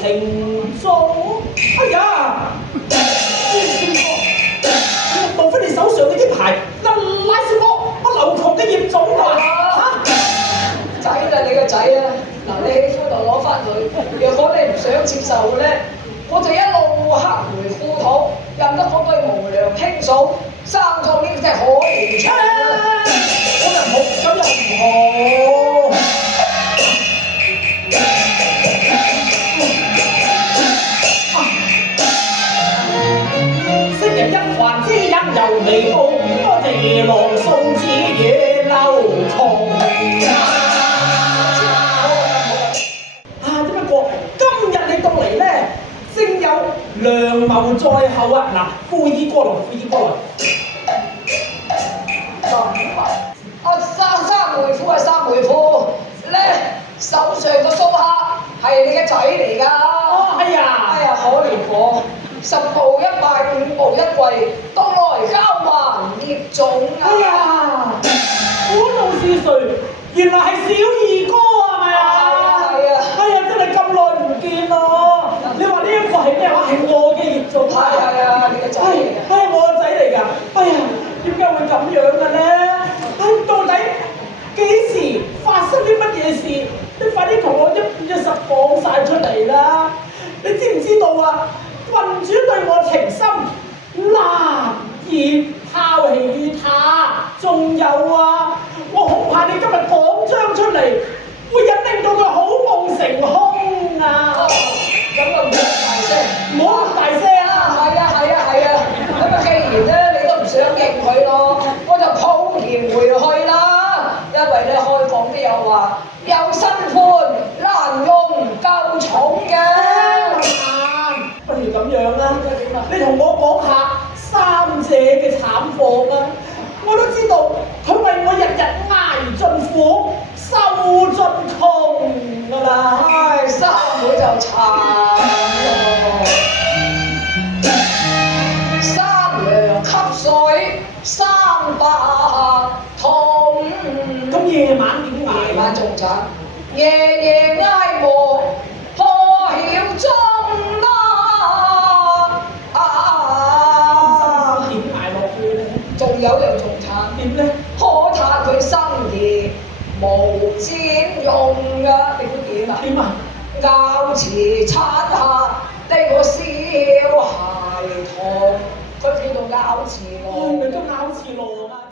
情做。哎呀，莫非你手上嗰啲牌，乃是我劉窮嘅業種啊？仔啦，你個仔啊！嗱，你喜歡就攞翻佢。若果你唔想接受咧，我就一路黑回枯土，任得嗰對無良兄嫂生咗呢隻可憐蟲啦！咁又唔好，咁又唔好。昔日一環之音又嚟報，多謝郎送子與劉窮。只不過今日你到嚟咧，正有良謀在後啊！嗱，灰衣過來，灰衣過來。三妹夫啊，三妹夫咧，手上個蘇蝦係你嘅仔嚟㗎。哦，係啊。哎呀，可憐我，10步一拜，5步一跪，到來交還孽種啊！哎呀，古道是誰？原來係小二哥係咪啊？係啊。哎呀，真係咁耐唔見咯！你話呢一個係咩話？係我嘅業種。係啊，你個仔嚟㗎。係我個仔嚟㗎。哎呀，點解會咁樣嘅咧？到底幾時發生啲乜嘢事？你快啲同我一五一十講晒出嚟啦！你知唔知道啊？郡主對我情深，難以拋棄他。仲有啊，我恐怕你今日講章出嚟，會引令到佢好夢成空啊！咁啊，唔好大聲，唔好咁大聲啊！係啊，咁啊，既然咧你都唔想應佢咯，我就抱然回去啦。因為咧開講都有話，有新歡難用夠重嘅。不如咁樣啦，你同我講下三姐嘅慘況啦。我都知道佢為我日日捱盡苦，受盡窮㗎啦。唉，三妹就慘咯，三娘吸水300桶。咁夜晚點捱？夜晚仲慘，夜夜挨磨破曉鐘點捱落去咧？仲有樣仲慘，點咧？可嘆佢生兒無錢用㗎，你估點啊？點啊？咬詞刷下呢個小孩童，佢叫做咬詞哦，郎。你都咬字郎啊！